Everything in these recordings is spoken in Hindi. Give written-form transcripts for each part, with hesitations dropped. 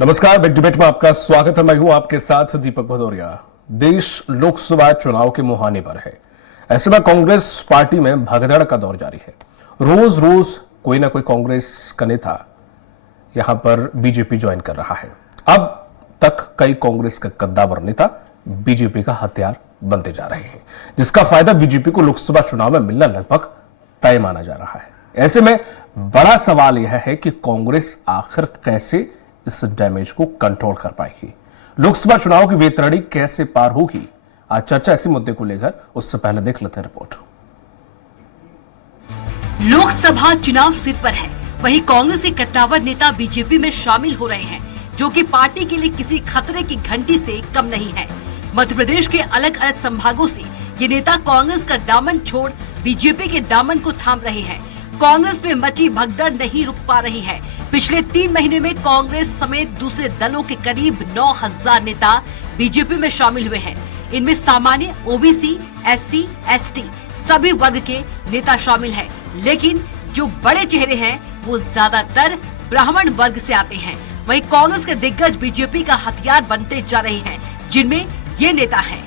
नमस्कार, बिग डिबेट में आपका स्वागत है। मैं हूं आपके साथ दीपक भदौरिया। देश लोकसभा चुनाव के मुहाने पर है। ऐसे में कांग्रेस पार्टी में भगदड़ का दौर जारी है। रोज रोज कोई ना कोई कांग्रेस का नेता यहां पर बीजेपी ज्वाइन कर रहा है। अब तक कई कांग्रेस के कद्दावर नेता बीजेपी का हथियार बनते जा रहे हैं, जिसका फायदा बीजेपी को लोकसभा चुनाव में मिलना लगभग तय माना जा रहा है। ऐसे में बड़ा सवाल यह है कि कांग्रेस आखिर कैसे इस डैमेज को कंट्रोल कर पाएगी, लोकसभा चुनाव की बेतरड़ी कैसे पार होगी। आज चर्चा इसी मुद्दे को लेकर, उससे पहले देख लेते हैं रिपोर्ट। लोकसभा चुनाव सिर पर है, वहीं कांग्रेस के कट्टावर नेता बीजेपी में शामिल हो रहे हैं, जो कि पार्टी के लिए किसी खतरे की घंटी से कम नहीं है। मध्य प्रदेश के अलग अलग संभागों से ये नेता कांग्रेस का दामन छोड़ बीजेपी के दामन को थाम रहे हैं। कांग्रेस में मची भगदड़ नहीं रुक पा रही है। पिछले 3 महीने में कांग्रेस समेत दूसरे दलों के करीब 9,000 नेता बीजेपी में शामिल हुए हैं। इनमें सामान्य, ओबीसी, एससी, एसटी सभी वर्ग के नेता शामिल हैं। लेकिन जो बड़े चेहरे हैं वो ज्यादातर ब्राह्मण वर्ग से आते हैं। वहीं कांग्रेस के दिग्गज बीजेपी का हथियार बनते जा रहे हैं, जिनमें ये नेता हैं।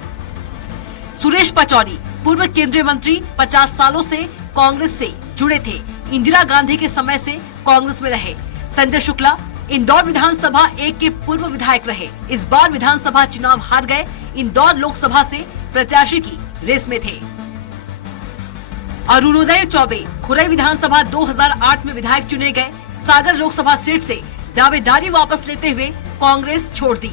सुरेश पचौरी पूर्व केंद्रीय मंत्री, 50 सालों से कांग्रेस से जुड़े थे। इंदिरा गांधी के समय से कांग्रेस में रहे। संजय शुक्ला इंदौर विधानसभा 1 के पूर्व विधायक रहे। इस बार विधानसभा चुनाव हार गए। इंदौर लोकसभा से प्रत्याशी की रेस में थे। अरुणोदय चौबे खुरई विधानसभा 2008 में विधायक चुने गए। सागर लोकसभा सीट से दावेदारी वापस लेते हुए कांग्रेस छोड़ दी।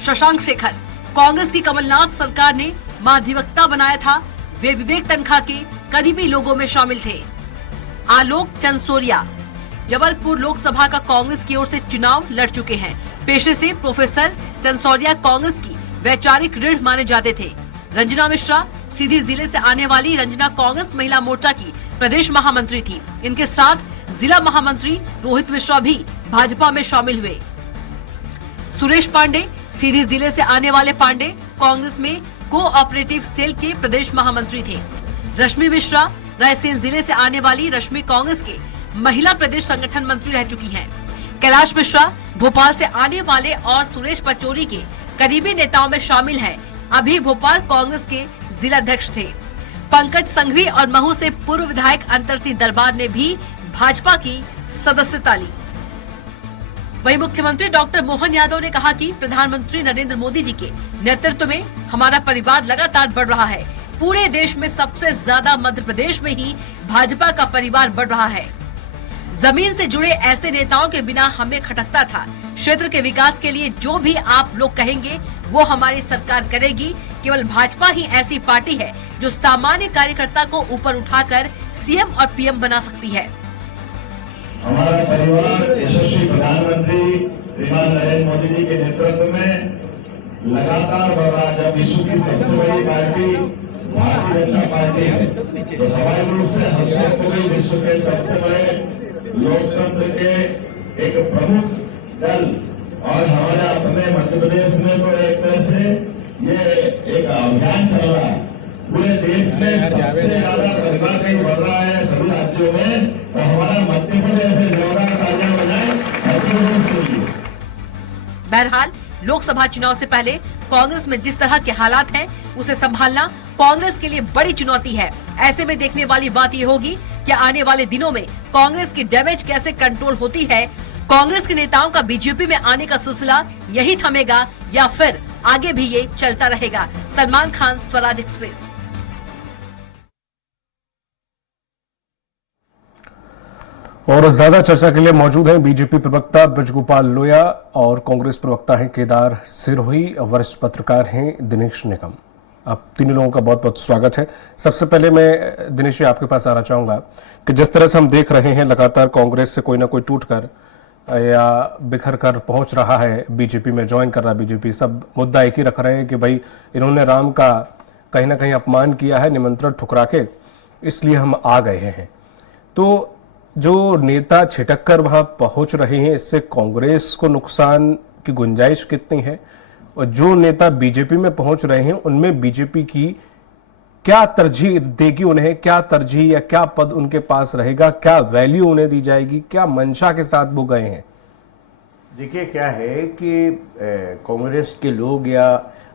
शशांक शेखर कांग्रेस की कमलनाथ सरकार ने महाधिवक्ता बनाया था। वे विवेक तनखा के करीबी लोगों में शामिल थे। आलोक चंसोरिया जबलपुर लोकसभा का कांग्रेस की ओर से चुनाव लड़ चुके हैं। पेशे से प्रोफेसर चंसोरिया कांग्रेस की वैचारिक रीढ़ माने जाते थे। रंजना मिश्रा सीधी जिले से आने वाली रंजना कांग्रेस महिला मोर्चा की प्रदेश महामंत्री थी। इनके साथ जिला महामंत्री रोहित मिश्रा भी भाजपा में शामिल हुए। सुरेश पांडे सीधी जिले से आने वाले पांडे कांग्रेस में कोऑपरेटिव सेल के प्रदेश महामंत्री थे। रश्मि मिश्रा रायसेन जिले से आने वाली रश्मि कांग्रेस के महिला प्रदेश संगठन मंत्री रह चुकी हैं। कैलाश मिश्रा भोपाल से आने वाले और सुरेश पचौरी के करीबी नेताओं में शामिल हैं। अभी भोपाल कांग्रेस के जिलाध्यक्ष थे। पंकज संघवी और महू से पूर्व विधायक अंतर सिंह दरबार ने भी भाजपा की सदस्यता ली। वहीं मुख्यमंत्री डॉक्टर मोहन यादव ने कहा कि प्रधानमंत्री नरेंद्र मोदी जी के नेतृत्व में हमारा परिवार लगातार बढ़ रहा है। पूरे देश में सबसे ज्यादा मध्य प्रदेश में ही भाजपा का परिवार बढ़ रहा है। जमीन से जुड़े ऐसे नेताओं के बिना हमें खटकता था। क्षेत्र के विकास के लिए जो भी आप लोग कहेंगे वो हमारी सरकार करेगी। केवल भाजपा ही ऐसी पार्टी है जो सामान्य कार्यकर्ता को ऊपर उठाकर सीएम और पीएम बना सकती है। हमारा परिवार यशस्वी प्रधानमंत्री श्रीमान नरेंद्र मोदी जी के नेतृत्व में लगातार बढ़ रहा है। जब विश्व की सबसे बड़ी पार्टी भारतीय जनता पार्टी है, तो स्वाभाविक रूप से हमसे पूरे विश्व के सबसे बड़े लोकतंत्र के एक प्रमुख दल और हमारा अपने मध्य प्रदेश में तो एक तरह से ये एक अभियान चल रहा है। पूरे देश में सबसे ज्यादा परिवार कहीं बढ़ रहा है सभी राज्यों में, तो हमारा मध्य प्रदेश से जोरदार तालियां बजाएं मध्य प्रदेश के लिए। बहरहाल लोकसभा चुनाव से पहले कांग्रेस में जिस तरह के हालात हैं, उसे संभालना कांग्रेस के लिए बड़ी चुनौती है। ऐसे में देखने वाली बात ये होगी कि आने वाले दिनों में कांग्रेस की डैमेज कैसे कंट्रोल होती है। कांग्रेस के नेताओं का बीजेपी में आने का सिलसिला यही थमेगा या फिर आगे भी ये चलता रहेगा। सलमान खान, स्वराज एक्सप्रेस। और ज्यादा चर्चा के लिए मौजूद हैं बीजेपी प्रवक्ता ब्रजगोपाल लोया और कांग्रेस प्रवक्ता हैं केदार सिरोही, वरिष्ठ पत्रकार हैं दिनेश निगम। आप तीनों लोगों का बहुत बहुत स्वागत है। सबसे पहले मैं दिनेश जी आपके पास आना चाहूंगा कि जिस तरह से हम देख रहे हैं लगातार कांग्रेस से कोई ना कोई टूटकर या बिखर कर पहुंच रहा है, बीजेपी में ज्वाइन कर रहा है। बीजेपी सब मुद्दा एक ही रख रहे हैं कि भाई इन्होंने राम का कहीं ना कहीं अपमान किया है, निमंत्रण ठुकरा के, इसलिए हम आ गए हैं। तो जो नेता छिटक कर वहां पहुंच रहे हैं, इससे कांग्रेस को नुकसान की गुंजाइश कितनी है, और जो नेता बीजेपी में पहुंच रहे हैं उनमें बीजेपी की क्या तरजीह देगी, उन्हें क्या तरजीह या क्या पद उनके पास रहेगा, क्या वैल्यू उन्हें दी जाएगी, क्या मंशा के साथ वो गए हैं? देखिए क्या है कि कांग्रेस के लोग या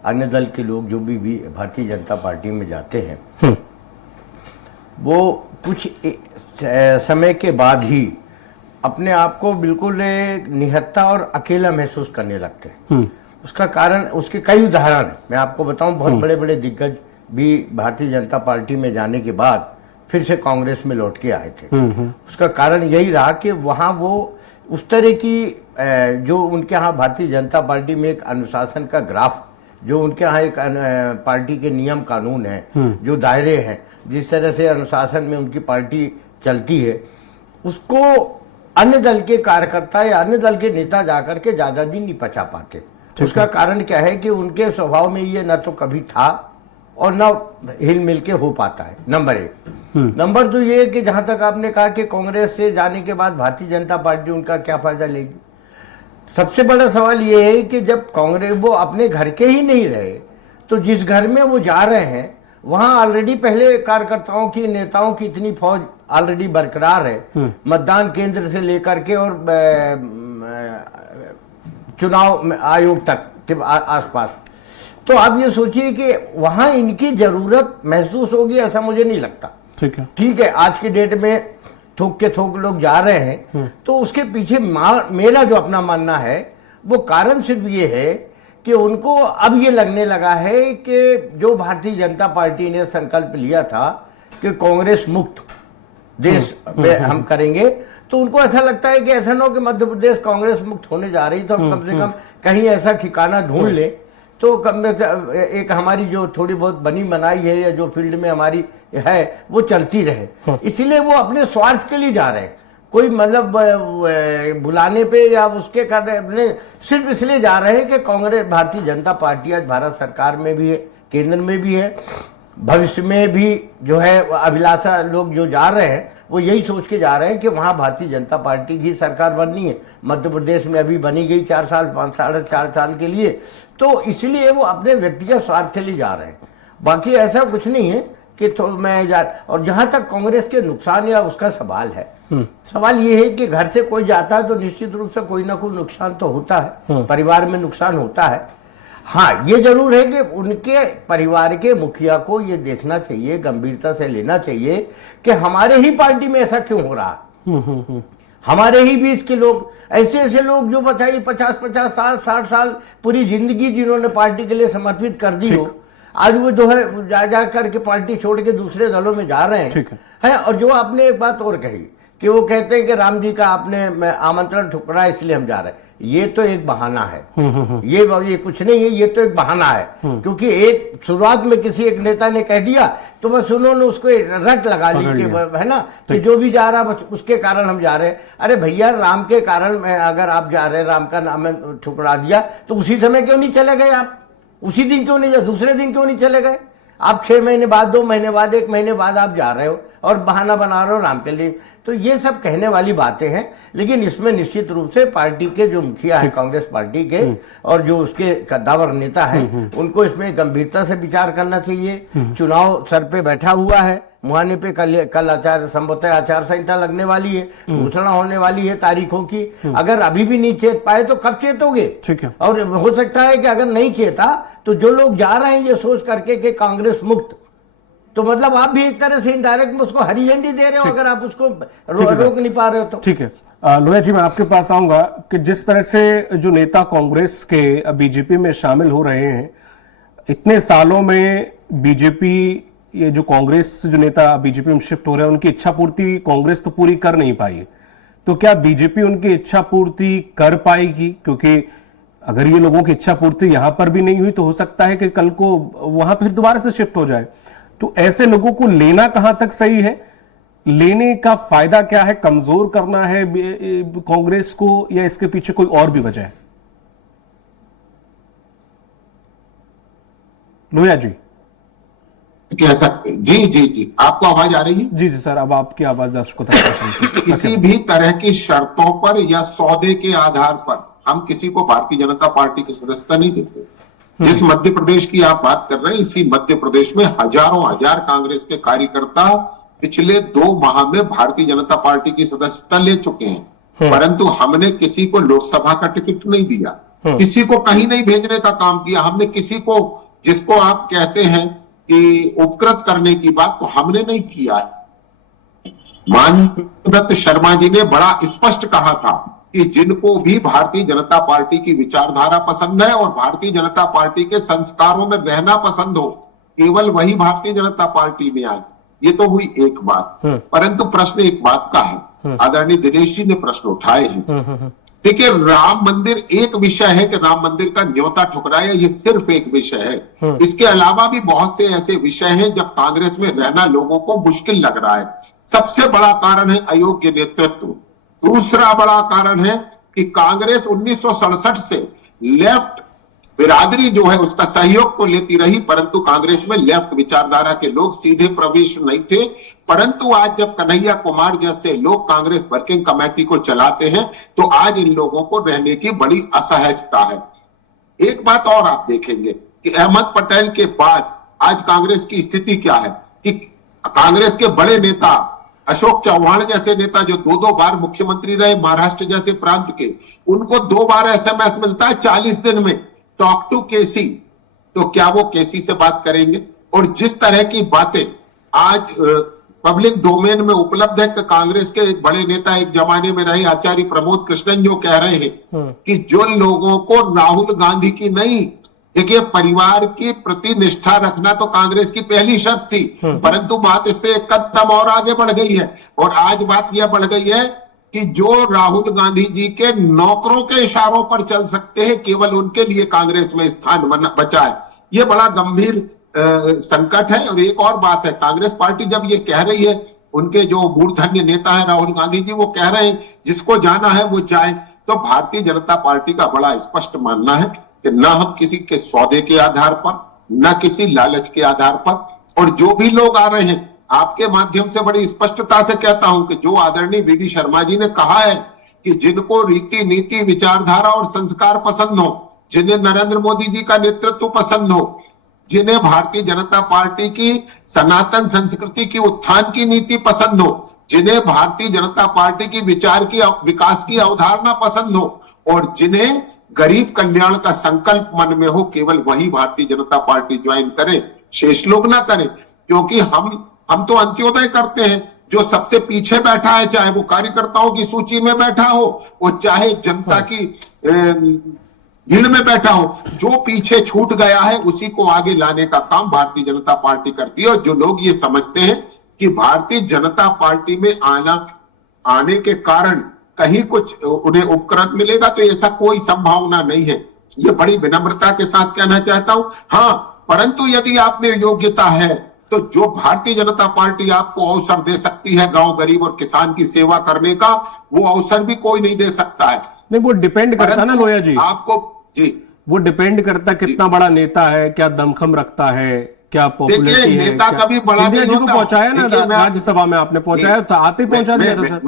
अन्य दल के लोग जो भी भारतीय जनता पार्टी में जाते हैं वो कुछ समय के बाद ही अपने आप को बिल्कुल निहत्था और अकेला महसूस करने लगते हैं। उसका कारण उसके कई उदाहरण हैं। मैं आपको बताऊं, बहुत बड़े बड़े दिग्गज भी भारतीय जनता पार्टी में जाने के बाद फिर से कांग्रेस में लौट के आए थे। उसका कारण यही रहा कि वहां वो उस तरह की जो उनके यहाँ भारतीय जनता पार्टी में एक अनुशासन का ग्राफ, जो उनके यहाँ एक पार्टी के नियम कानून है, जो दायरे हैं, जिस तरह से अनुशासन में उनकी पार्टी चलती है, उसको अन्य दल के कार्यकर्ता या अन्य दल के नेता जाकर के ज्यादा दिन नहीं पचा पाते। उसका कारण क्या है कि उनके स्वभाव में ये न तो कभी था और न हिल मिल के हो पाता है, नंबर एक। नंबर दो ये कि जहां तक आपने कहा कि कांग्रेस से जाने के बाद भारतीय जनता पार्टी उनका क्या फायदा लेगी, सबसे बड़ा सवाल ये है कि जब कांग्रेस वो अपने घर के ही नहीं रहे तो जिस घर में वो जा रहे हैं वहां ऑलरेडी पहले कार्यकर्ताओं की, नेताओं की इतनी फौज ऑलरेडी बरकरार है, मतदान केंद्र से लेकर के और चुनाव आयोग तक के आसपास। तो आप ये सोचिए कि वहां इनकी जरूरत महसूस होगी, ऐसा मुझे नहीं लगता। ठीक है, आज की डेट में थोक के थोक लोग जा रहे हैं, तो उसके पीछे मेरा जो अपना मानना है वो कारण सिर्फ ये है कि उनको अब ये लगने लगा है कि जो भारतीय जनता पार्टी ने संकल्प लिया था कि कांग्रेस मुक्त देश में हम करेंगे, तो उनको ऐसा लगता है कि ऐसा ना हो कि मध्य प्रदेश कांग्रेस मुक्त होने जा रही, तो हम कम से कम कहीं ऐसा ठिकाना ढूंढ ले तो एक हमारी जो थोड़ी बहुत बनी बनाई है या जो फील्ड में हमारी है वो चलती रहे। इसलिए वो अपने स्वार्थ के लिए जा रहे हैं, कोई मतलब बुलाने पे या उसके कारण सिर्फ इसलिए जा रहे हैं कि कांग्रेस भारतीय जनता पार्टी आज भारत सरकार में भी है, केंद्र में भी है, भविष्य में भी जो है अभिलाषा लोग जो जा रहे हैं वो यही सोच के जा रहे हैं कि वहाँ भारतीय जनता पार्टी की सरकार बननी है। मध्य प्रदेश में अभी बनी गई 4 साल 5 साढ़े 4 साल के लिए, तो इसलिए वो अपने व्यक्तिगत स्वार्थ के लिए जा रहे हैं। बाकी ऐसा कुछ नहीं है कि तो मैं जा। और जहाँ तक कांग्रेस के नुकसान या उसका सवाल है, सवाल ये है कि घर से कोई जाता है तो निश्चित रूप से कोई ना कोई नुकसान तो होता है, परिवार में नुकसान होता है। हाँ, ये जरूर है कि उनके परिवार के मुखिया को ये देखना चाहिए, गंभीरता से लेना चाहिए कि हमारे ही पार्टी में ऐसा क्यों हो रहा है। हमारे ही बीच के लोग, ऐसे लोग जो बताइए 50-50 साल 60 साल पूरी जिंदगी जिन्होंने पार्टी के लिए समर्पित कर दी हो, आज वो जो है जा करके पार्टी छोड़ के दूसरे दलों में जा रहे हैं। और जो आपने एक बात और कही कि वो कहते हैं कि राम जी का आपने आमंत्रण ठुकरा इसलिए हम जा रहे हैं, ये तो एक बहाना है। ये कुछ नहीं है, ये तो एक बहाना है। क्योंकि एक शुरुआत में किसी एक नेता ने कह दिया तो बस उन्होंने उसको रट लगा ली कि है ना कि जो भी जा रहा बस उसके कारण हम जा रहे हैं। अरे भैया, राम के कारण अगर आप जा रहे हैं, राम का नाम ठुकरा दिया तो उसी समय क्यों नहीं चले गए आप? उसी दिन क्यों नहीं, दूसरे दिन क्यों नहीं चले गए? आप 6 महीने बाद, 2 महीने बाद, 1 महीने बाद आप जा रहे हो और बहाना बना रहे हो राम के लिए। तो ये सब कहने वाली बातें हैं, लेकिन इसमें निश्चित रूप से पार्टी के जो मुखिया है कांग्रेस पार्टी के और जो उसके कद्दावर नेता हैं उनको इसमें गंभीरता से विचार करना चाहिए। चुनाव सर पे बैठा हुआ है, मुहाने पे कल संभवतः आचार संहिता लगने वाली है, घोषणा होने वाली है तारीखों की। अगर अभी भी नहीं चेत पाए तो कब चेतोगे? और हो सकता है कि अगर नहीं चेता तो जो लोग जा रहे हैं ये सोच करके कि कांग्रेस मुक्त, तो मतलब आप भी एक तरह से इनडायरेक्ट में उसको हरी झंडी दे रहे हो, अगर आप उसको रोक नहीं पा रहे हो तो। ठीक है, लोया जी, मैं आपके पास आऊंगा कि जिस तरह से जो नेता कांग्रेस के बीजेपी में शामिल हो रहे हैं, इतने सालों में बीजेपी, ये जो कांग्रेस से जो नेता बीजेपी में शिफ्ट हो रहे हैं, उनकी इच्छा पूर्ति कांग्रेस तो पूरी कर नहीं पाई, तो क्या बीजेपी उनकी इच्छा पूर्ति कर पाएगी? क्योंकि अगर ये लोगों की इच्छा पूर्ति यहां पर भी नहीं हुई तो हो सकता है कि कल को वहां फिर दोबारा से शिफ्ट हो जाए। तो ऐसे लोगों को लेना कहां तक सही है? लेने का फायदा क्या है? कमजोर करना है कांग्रेस को या इसके पीछे कोई और भी वजह है? लोया जी। कैसा? जी, आपको आवाज आ रही है? जी सर, अब आपकी आवाज दर्शकों तक। किसी भी तरह की शर्तों पर या सौदे के आधार पर हम किसी को भारतीय जनता पार्टी की सदस्यता नहीं देते। जिस मध्य प्रदेश की आप बात कर रहे हैं, इसी मध्य प्रदेश में हजारों हजार कांग्रेस के कार्यकर्ता पिछले 2 माह में भारतीय जनता पार्टी की सदस्यता ले चुके हैं। परंतु हमने किसी को लोकसभा का टिकट नहीं दिया, किसी को कहीं नहीं भेजने का काम किया। हमने किसी को, जिसको आप कहते हैं कि उपकृत करने की बात, तो हमने नहीं किया। मानदत्त शर्मा जी ने बड़ा स्पष्ट कहा था कि जिनको भी भारतीय जनता पार्टी की विचारधारा पसंद है और भारतीय जनता पार्टी के संस्कारों में रहना पसंद हो, केवल वही भारतीय जनता पार्टी में आए। ये तो हुई एक बात, परंतु प्रश्न एक बात का है, आदरणीय दिनेश जी ने प्रश्न उठाए हैं। देखिए, राम मंदिर एक विषय है कि राम मंदिर का न्योता ठुकराया, ये सिर्फ एक विषय है। इसके अलावा भी बहुत से ऐसे विषय हैं जब कांग्रेस में रहना लोगों को मुश्किल लग रहा है। सबसे बड़ा कारण है अयोग्य नेतृत्व। दूसरा बड़ा कारण है कि कांग्रेस 1967 से लेफ्ट बिरादरी जो है उसका सहयोग तो लेती रही, परंतु कांग्रेस में लेफ्ट विचारधारा के लोग सीधे प्रवेश नहीं थे। परंतु आज जब कन्हैया कुमार जैसे लोग कांग्रेस वर्किंग कमेटी को चलाते हैं, तो आज इन लोगों को रहने की बड़ी असहजता है। एक बात और आप देखेंगे कि अहमद पटेल के बाद आज कांग्रेस की स्थिति क्या है कि कांग्रेस के बड़े नेता अशोक चौहान जैसे नेता जो दो बार मुख्यमंत्री रहे महाराष्ट्र जैसे प्रांत के, उनको 2 बार एसएमएस मिलता है 40 दिन में, टॉक टू केसी। तो क्या वो केसी से बात करेंगे? और जिस तरह की बातें आज पब्लिक डोमेन में उपलब्ध है कि कांग्रेस के एक बड़े नेता एक जमाने में रहे आचार्य प्रमोद कृष्णन जो कह रहे हैं कि जो लोगों को राहुल गांधी की नहीं, देखिए परिवार के प्रति निष्ठा रखना तो कांग्रेस की पहली शर्त थी, परंतु बात इससे एक कदम और आगे बढ़ गई है। और आज बात यह बढ़ गई है कि जो राहुल गांधी जी के नौकरों के इशारों पर चल सकते हैं, केवल उनके लिए कांग्रेस में स्थान बचा है। ये बड़ा गंभीर संकट है। और एक और बात है, कांग्रेस पार्टी जब ये कह रही है, उनके जो मूर्धन्य नेता है राहुल गांधी जी, वो कह रहे हैं जिसको जाना है वो जाए, तो भारतीय जनता पार्टी का बड़ा स्पष्ट मानना है कि न हम किसी के सौदे के आधार पर, न किसी लालच के आधार पर, और जो भी लोग आ रहे हैं, आपके माध्यम से बड़ी स्पष्टता से कहता हूं कि जो आदरणीय बीडी शर्मा जी ने कहा है कि जिनको रीति नीति विचारधारा और संस्कार पसंद हो, जिन्हें नरेंद्र मोदी जी का नेतृत्व पसंद हो, जिन्हें भारतीय जनता पार्टी की सनातन संस्कृति की उत्थान की नीति पसंद हो, जिन्हें भारतीय जनता पार्टी की विचार की विकास की अवधारणा पसंद हो, और जिन्हें गरीब कल्याण का संकल्प मन में हो, केवल वही भारतीय जनता पार्टी ज्वाइन करें, शेष लोग ना करें। क्योंकि हम तो अंत्योदय करते हैं। जो सबसे पीछे बैठा है, चाहे वो कार्यकर्ताओं की सूची में बैठा हो, वो चाहे जनता की भीड़ में बैठा हो, जो पीछे छूट गया है उसी को आगे लाने का काम भारतीय जनता पार्टी करती है। और जो लोग ये समझते हैं कि भारतीय जनता पार्टी में आने के कारण कहीं कुछ उन्हें उपकृत मिलेगा, तो ऐसा कोई संभावना नहीं है। ये बड़ी विनम्रता के साथ कहना चाहता हूं। हाँ, परंतु यदि आप में योग्यता है तो जो भारतीय जनता पार्टी आपको अवसर दे सकती है गांव गरीब और किसान की सेवा करने का, वो अवसर भी कोई नहीं दे सकता है। नहीं, वो डिपेंड करता ना लोया जी, आपको जी वो डिपेंड करता कितना बड़ा नेता है, क्या दमखम रखता है, क्या पॉपुलैरिटी है। नेता कभी बड़ा नहीं जी को होता। पहुंचाया ना राज्यसभा में, आपने पहुंचाया तो आते पहुंचा दिया था सर।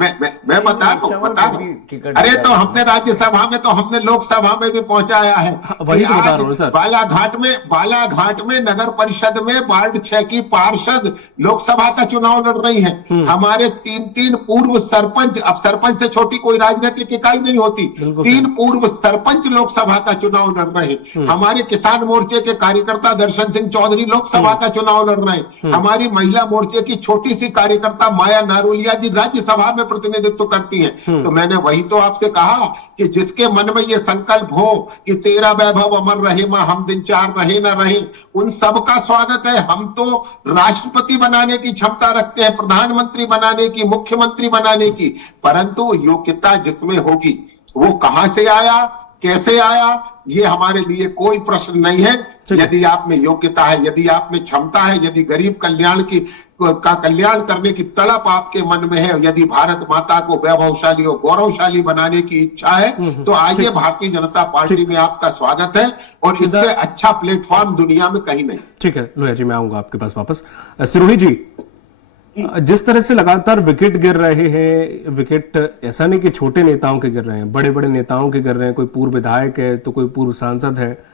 मैं बता रहा हूं। अरे तो हमने राज्यसभा में, तो हमने लोकसभा में भी पहुंचाया है। वही तो बता रहा हूं सर। बालाघाट में नगर परिषद में वार्ड 6 की पार्षद लोकसभा का चुनाव लड़ रही है। हमारे 3 पूर्व सरपंच, अब सरपंच से छोटी कोई राजनीतिक इकाई नहीं होती, 3 पूर्व सरपंच लोकसभा का चुनाव लड़ रहे हैं। हमारे किसान मोर्चे के कार्यकर्ता दर्शन सिंह चौधरी लोकसभा का चुनाव लड़ रहे हैं। हमारी महिला मोर्चे की छोटी सी कार्यकर्ता माया नारोलिया जी राज्यसभा में प्रतिनिधित्व करती हैं। तो मैंने वही तो आपसे कहा कि जिसके मन में ये संकल्प हो कि तेरा वैभव अमर रहे, मां हम दिन 4 रहे ना रहे, उन सबका स्वागत है। हम तो राष्ट्रपति बनाने की क्षमता रखते हैं, प्रधानमंत्री बनाने की, मुख्यमंत्री बनाने की, परंतु योग्यता जिसमें होगी वो कहां से आया, कैसे आया, ये हमारे लिए कोई प्रश्न नहीं है। यदि आप में योग्यता है, यदि आप में क्षमता है, यदि गरीब कल्याण का कल्याण करने की तड़प आपके मन में है, यदि भारत माता को वैभवशाली और गौरवशाली बनाने की इच्छा है, तो आइए, भारतीय जनता पार्टी में आपका स्वागत है। और इससे अच्छा प्लेटफॉर्म दुनिया में कहीं नहीं। ठीक है लोहिया जी, मैं आऊंगा आपके पास वापस। सिरोही जी, जिस तरह से लगातार विकेट गिर रहे हैं, विकेट ऐसा नहीं कि छोटे नेताओं के गिर रहे हैं, बड़े बड़े नेताओं के गिर रहे हैं। कोई पूर्व विधायक है तो कोई पूर्व सांसद है,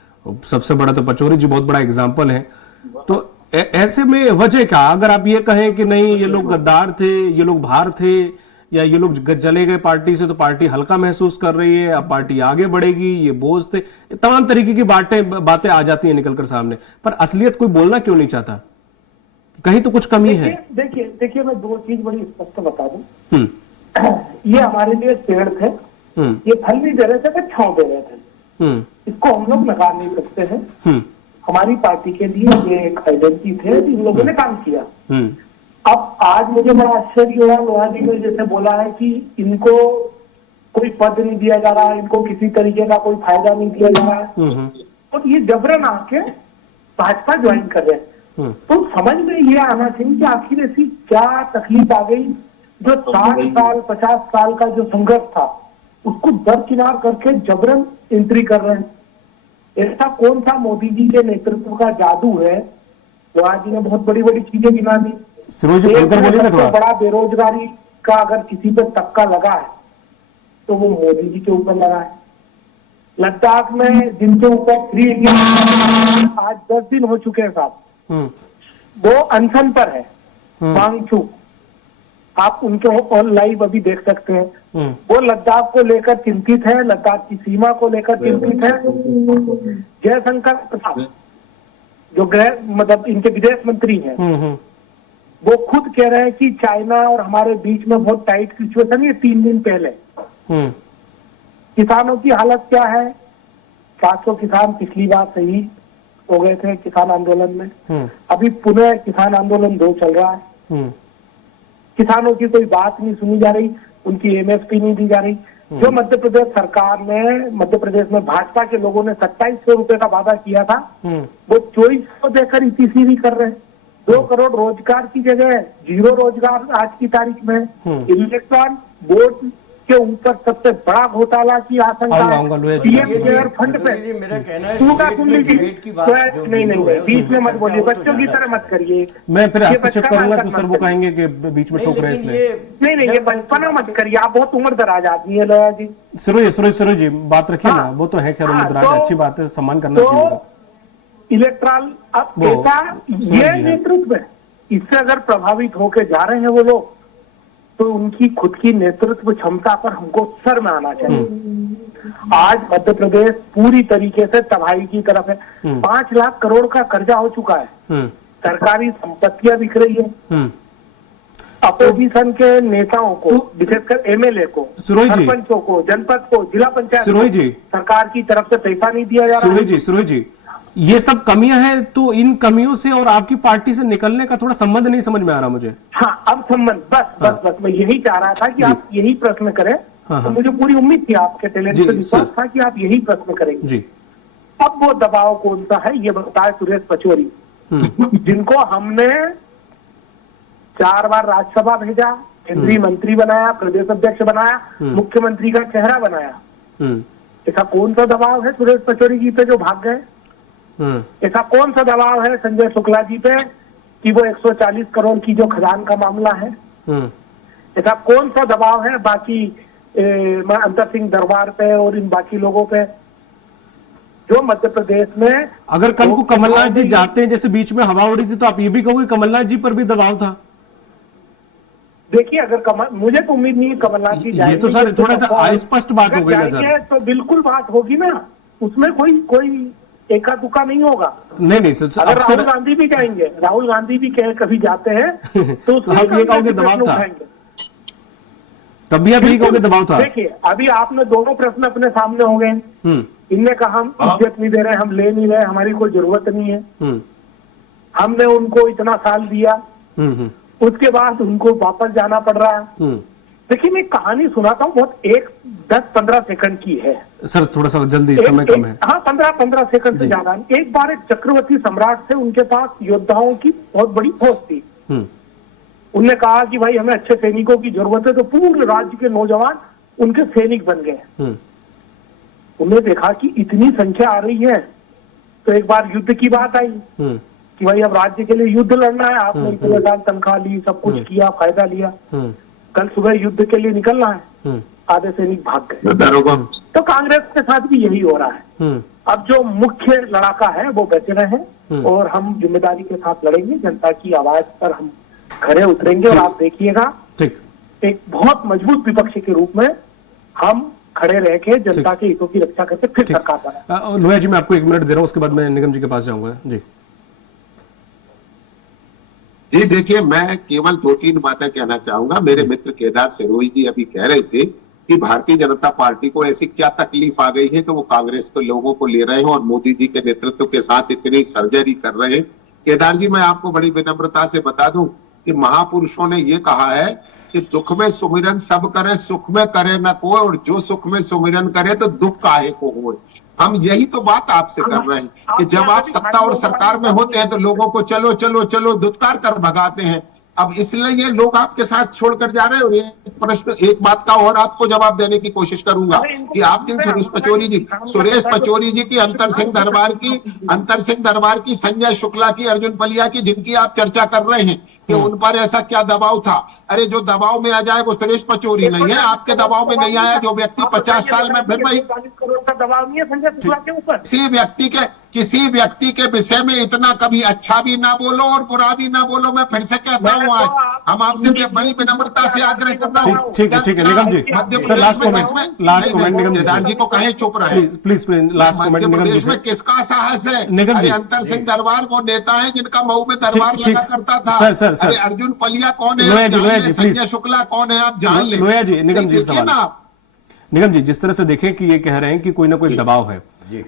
सबसे बड़ा तो पचौरी जी बहुत बड़ा एग्जाम्पल है। तो ऐसे में वजह क्या? अगर आप ये कहें कि नहीं ये लोग गद्दार थे, ये लोग बाहर थे, या ये लोग चले गए पार्टी से तो पार्टी हल्का महसूस कर रही है, अब पार्टी आगे बढ़ेगी, ये बोझ थे, तमाम तरीके की बातें आ जाती हैं निकलकर सामने। पर असलियत कोई बोलना क्यों नहीं चाहता? कहीं तो कुछ कमी है। देखिए मैं दो चीज बड़ी स्पष्ट बता दूं। ये हमारे लिए पेड़ थे, ये फल नहीं दे रहे थे, तो छांव दे रहे थे। इसको हम लोग नकार नहीं सकते हैं। हमारी पार्टी के लिए ये एक आइडेंटिटी थे, इन लोगों ने काम किया। अब आज मुझे बड़ा आश्चर्य हुआ, लोहा जी ने जैसे बोला है कि इनको कोई पद नहीं दिया जा रहा, इनको किसी तरीके का कोई फायदा नहीं दिया जा रहा है, और ये जबरन आके भाजपा ज्वाइन कर रहे हैं। तो समझ में ये आना चाहिए कि आखिर ऐसी क्या तकलीफ आ गई जो 60 साल 50 साल का जो संघर्ष था उसको दरकिनार करके जबरन एंट्री कर रहे हैं। ऐसा कौन सा मोदी जी के नेतृत्व का जादू है? तो आज ने बहुत बड़ी बड़ी चीजें गिना दी। बड़ा बेरोजगारी का अगर किसी पे तक्का लगा है तो वो मोदी जी के ऊपर लगा है। लद्दाख में जिनके ऊपर फ्री आज 10 दिन हो चुके हैं साहब, वो अनशन पर है, वांगचू, आप उनके ऑन लाइव अभी देख सकते हैं। वो लद्दाख को लेकर चिंतित है, लद्दाख की सीमा को लेकर चिंतित है। जयशंकर प्रसाद जो मतलब इनके विदेश मंत्री हैं, वो खुद कह रहे हैं कि चाइना और हमारे बीच में बहुत टाइट सिचुएशन है। 3 दिन पहले किसानों की हालत क्या है? 700 किसान पिछली बार शहीद हो गए थे किसान आंदोलन में। अभी पुनः किसान आंदोलन 2 चल रहा है। किसानों की कोई बात नहीं सुनी जा रही, उनकी एमएसपी नहीं दी जा रही। जो मध्य प्रदेश सरकार ने, मध्य प्रदेश में भाजपा के लोगों ने 2700 रुपए का वादा किया था, वो 2400 देकर इसीसीवी कर रहे हैं। 2 करोड़ रोजगार की जगह 0 रोजगार आज की तारीख में। इलेक्ट्रॉन बोर्ड के ऊपर सबसे बड़ा घोटाला की आशंका है। पीएम केयर फंड पे पूरा नहीं, बीच में मत बोलिए, बच्चों की तरह मत करिए। मैं फिर हस्तक्षेप करूंगा तो सर वो कहेंगे कि बीच में टोक रहे इसलिए। नहीं, ये बचपना मत करिए, आप बहुत उम्र दराज आदमी है लोया जी। सूरज जी बात रखिए ना, वो तो है खैर उम्र दराज, अच्छी बात है, सम्मान करना चाहिए। इलेक्ट्रल अब ये नेतृत्व है, इससे अगर प्रभावित होके जा रहे हैं वो लोग, तो उनकी खुद की नेतृत्व क्षमता पर हमको सर में आना चाहिए। आज मध्य प्रदेश पूरी तरीके से तबाही की तरफ है। 5 लाख करोड़ का कर्जा हो चुका है, सरकारी संपत्तियां बिक रही है। अपोजिशन के नेताओं को, विशेषकर एमएलए को, सरपंचों को, जनपद को, जिला पंचायत सरकार की तरफ से पैसा नहीं दिया जा रहा है। सूरज जी, ये सब कमियां हैं, तो इन कमियों से और आपकी पार्टी से निकलने का थोड़ा संबंध नहीं समझ में आ रहा मुझे। हाँ, अब संबंध बस मैं यही चाह रहा था कि आप यही प्रश्न करें। तो मुझे पूरी उम्मीद थी, आपके टैलेंट पे विश्वास था कि आप यही प्रश्न करेंगे जी। अब वो दबाव कौन सा है ये बताए सुरेश पचौरी, जिनको हमने 4 बार राज्यसभा भेजा, केंद्रीय मंत्री बनाया, प्रदेश अध्यक्ष बनाया, मुख्यमंत्री का चेहरा बनाया। ऐसा कौन सा दबाव है सुरेश पचौरी जी पे जो भाग गए? ऐसा कौन सा दबाव है संजय शुक्ला जी पे कि वो 140 करोड़ की जो खजान का मामला है? ऐसा कौन सा दबाव है बाकी अंतर सिंह दरबार पे और इन बाकी लोगों पे जो मध्य प्रदेश में? अगर कल को कमलनाथ जी जाते हैं, जैसे बीच में हवा उड़ी थी, तो आप ये भी कहोगे कमलनाथ जी पर भी दबाव था? देखिए, अगर मुझे तो उम्मीद नहीं है कमलनाथ जी जाएंगे। ये तो सर थोड़ा सा अस्पष्ट बात हो गई ना सर। तो बिल्कुल बात होगी ना, उसमें कोई एका दुका नहीं होगा। नहीं सर, अगर राहुल गांधी भी जाएंगे, राहुल गांधी भी कभी जाते हैं तो आप ये कहोगे दबाव था, तब भी आप यही कहोगे दबाव था। देखिए, अभी आपने दोनों प्रश्न अपने सामने हो गए। इनने कहा हम इज्जत नहीं दे रहे, हम ले नहीं रहे, हमारी कोई जरूरत नहीं है, हमने उनको इतना साल दिया, उसके बाद उनको वापस जाना पड़ रहा है। देखिए, मैं कहानी सुनाता हूँ, बहुत 10-15 सेकंड की है सर, थोड़ा सा जल्दी, समय कम है। हाँ, 15 सेकंड से ज्यादा। एक बार एक चक्रवर्ती सम्राट थे, उनके पास योद्धाओं की बहुत बड़ी फौज थी। उनने कहा कि भाई हमें अच्छे सैनिकों की जरूरत है, तो पूरे राज्य के नौजवान उनके सैनिक बन गए। उन्होंने देखा कि इतनी संख्या आ रही है, तो एक बार युद्ध की बात आई कि भाई अब राज्य के लिए युद्ध लड़ना है, आपने इतने साल तनख्वाह ली, सब कुछ किया, फायदा लिया, कल सुबह युद्ध के लिए निकलना है। आधे सैनिक भाग गए। तो कांग्रेस के साथ भी यही हो रहा है। अब जो मुख्य लड़ाका है वो बच रहे हैं, और हम जिम्मेदारी के साथ लड़ेंगे, जनता की आवाज पर हम खड़े उतरेंगे। और आप देखिएगा, एक बहुत मजबूत विपक्ष के रूप में हम खड़े रह के जनता के हितों की रक्षा करके फिर सरकार बना। लोहिया जी, मैं आपको 1 मिनट दे रहा हूं, उसके बाद मैं निगम जी के पास जाऊंगा। जी देखिए, मैं केवल 2-3 बातें कहना चाहूंगा। मेरे मित्र केदार सिरोही जी अभी कह रहे थे कि भारतीय जनता पार्टी को ऐसी क्या तकलीफ आ गई है कि वो कांग्रेस के लोगों को ले रहे हैं और मोदी जी के नेतृत्व के साथ इतनी सर्जरी कर रहे हैं। केदार जी, मैं आपको बड़ी विनम्रता से बता दूं कि महापुरुषों ने ये कहा है कि दुख में सुमिरन सब करे, सुख में करे न कोई, और जो सुख में सुमिरन करे तो दुख काहे को होए। हम यही तो बात आपसे कर रहे हैं कि जब आप सत्ता और सरकार में होते हैं तो लोगों को चलो चलो चलो दुत्कार कर भगाते हैं। अब इसलिए ये लोग आपके साथ छोड़कर जा रहे हैं। और एक प्रश्न, एक बात का और आपको जवाब देने की कोशिश करूंगा कि आप जिन सुरेश पचौरी जी की, अंतर सिंह दरबार की, संजय शुक्ला की, अर्जुन पलिया की, जिनकी आप चर्चा कर रहे हैं कि उन पर ऐसा क्या दबाव था। अरे जो दबाव में आ जाए वो सुरेश पचौरी नहीं है, आपके दबाव में नहीं आया जो व्यक्ति 50 साल में फिर वही दबाव नहीं है संजय शुक्ला के ऊपर। किसी व्यक्ति के विषय में इतना कभी अच्छा भी ना बोलो और बुरा भी ना बोलो। मैं फिर से कहता हूँ, आज हम आपसे बड़ी विनम्रता से आग्रह कर रहा हूँ। ठीक है निगम जी, मध्य सर प्रदेश लास्ट में कमेंट निगम केदार जी को कहें चुप रहे। प्लीज लास्ट कमेंट मध्य निगम प्रदेश जी में किसका साहस है? निगम जी, अंतर सिंह दरबार वो नेता है जिनका मऊ में दरबार लगा करता था। सर अरे अर्जुन पलिया कौन है? संजय शुक्ला कौन है? आप जान ले। लोहिया जी, निगम जी देखिए ना आप, निगम जी, जिस तरह से देखें कि ये कह रहे हैं कि कोई ना कोई दबाव है।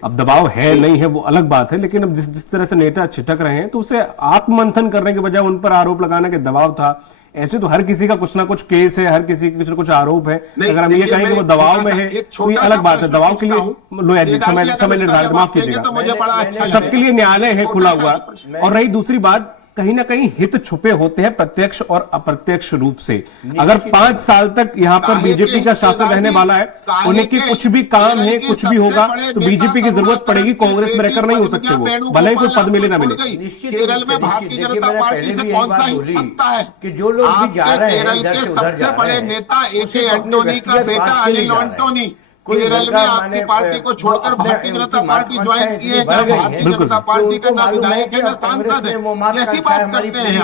अब दबाव है नहीं है वो अलग बात है, लेकिन अब जिस तरह से नेता छिटक रहे हैं तो उसे आत्ममंथन करने के बजाय उन पर आरोप लगाने के दबाव था। ऐसे तो हर किसी का कुछ ना कुछ केस है, हर किसी के कुछ ना कुछ आरोप है। अगर हम ये कहें कि वो दबाव में है तो ये अलग बात है। दबाव के लिए लोहिया जी समय निर्धारित, माफ कीजिएगा, सबके लिए न्यायालय है खुला हुआ। और रही दूसरी बात, कहीं ना कहीं हित छुपे होते हैं प्रत्यक्ष और अप्रत्यक्ष रूप से। अगर 5 साल तक यहाँ पर बीजेपी का शासन रहने वाला है, उन्हें की कुछ भी काम है, कुछ भी होगा तो बीजेपी की जरूरत पड़ेगी, कांग्रेस में रहकर नहीं हो सकते वो, भले ही कोई पद मिले ना मिले। केरल में भारतीय जनता पार्टी से कौन सा हित सकता है कि जो लोग भी जा रहे हैं केरल के सबसे बड़े नेता AK एंटोनी का बेटा अनिल एंटोनी केरल में आपकी पार्टी को छोड़कर भारतीय जनता पार्टी ज्वाइन की है। भारतीय जनता पार्टी का ना विधायक है ना सांसद है। कैसी बात करते हैं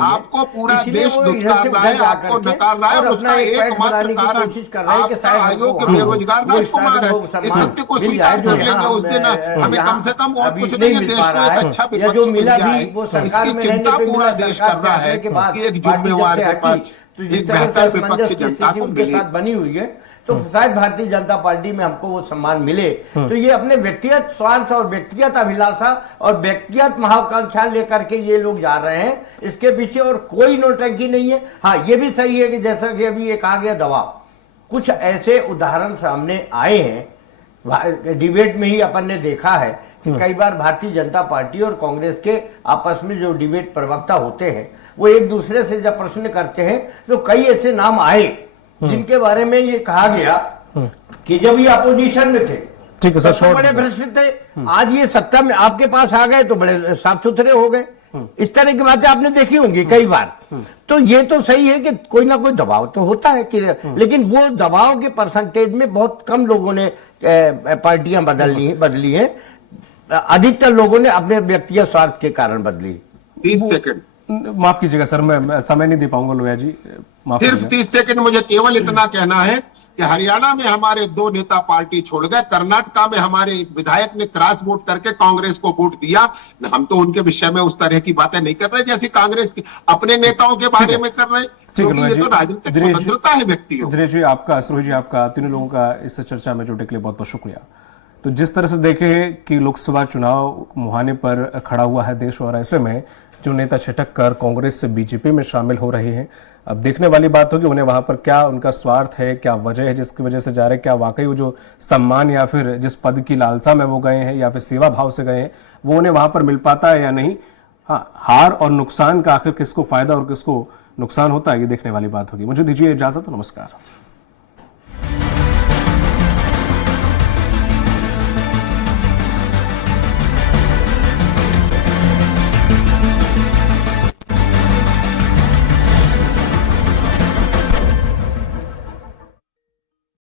आपको पूरा देश दुत्कार रहा है, आपको नकार रहा है, और उसका एकमात्र कारण आपका आयोग बेरोजगार राजकुमार है। इस सत्य को स्वीकार कर लेंगे उस दिन हमें कम से कम और कुछ नहीं है, देश को एक अच्छा विपक्ष मिल जाए। इसकी चिंता पूरा देश कर रहा है कि एक जिम्मेवार विपक्ष, एक बेहतर विपक्ष जनता को मिले बनी हुई है। तो शायद भारतीय जनता पार्टी में हमको वो सम्मान मिले। तो ये अपने व्यक्तिगत स्वार्थ और व्यक्तिगत अभिलाषा और व्यक्तिगत महत्वाकांक्षा लेकर के ये लोग जा रहे हैं, इसके पीछे और कोई नोटंकी नहीं है। हाँ, ये भी सही है कि जैसा कि अभी ये कहा गया दबाव, कुछ ऐसे उदाहरण सामने आए हैं डिबेट में ही अपन ने देखा है कि कई बार भारतीय जनता पार्टी और कांग्रेस के आपस में जो डिबेट प्रवक्ता होते हैं वो एक दूसरे से जब प्रश्न करते हैं तो कई ऐसे नाम आए जिनके बारे में ये कहा गया कि जब ये अपोजिशन में थे ठीक है सर, तो बड़े भ्रष्ट थे, आज ये सत्ता में आपके पास आ गए तो बड़े साफ सुथरे हो गए। इस तरह की बातें आपने देखी होंगी कई बार। तो ये तो सही है कि कोई ना कोई दबाव तो होता है कि, लेकिन वो दबाव के परसेंटेज में बहुत कम लोगों ने पार्टियां बदली हैं। अधिकतर लोगों ने अपने व्यक्तिगत स्वार्थ के कारण बदली। 30 सेकंड माफ कीजिएगा सर, मैं समय नहीं दे पाऊंगा लोहिया जी, सिर्फ 30 सेकंड मुझे केवल इतना कहना है कि हरियाणा में हमारे 2 नेता पार्टी छोड़ गए, कर्नाटका में हमारे एक विधायक ने क्रॉस वोट करके कांग्रेस को वोट दिया। हम तो उनके विषय में उस तरह की बातें नहीं कर रहे जैसी कांग्रेस की अपने नेताओं के बारे में कर रहे हैं, क्योंकि ये तो राजनीतिक स्वतंत्रता है व्यक्तियों। दिनेश जी आपका, सुरेश जी आपका, तीनों लोगों का इस चर्चा में जुड़ने के लिए बहुत बहुत शुक्रिया। तो जिस तरह से देखे कि लोकसभा चुनाव मुहाने पर खड़ा हुआ है देश, और ऐसे में जो नेता छिटक कर कांग्रेस से बीजेपी में शामिल हो रहे हैं, अब देखने वाली बात होगी उन्हें वहां पर क्या उनका स्वार्थ है, क्या वजह है जिसकी वजह से जा रहे हैं, क्या वाकई वो जो सम्मान या फिर जिस पद की लालसा में वो गए हैं या फिर सेवा भाव से गए हैं वो उन्हें वहां पर मिल पाता है या नहीं। हाँ, हार और नुकसान का आखिर किसको फायदा और किसको नुकसान होता है ये देखने वाली बात होगी। मुझे दीजिए इजाजत, नमस्कार।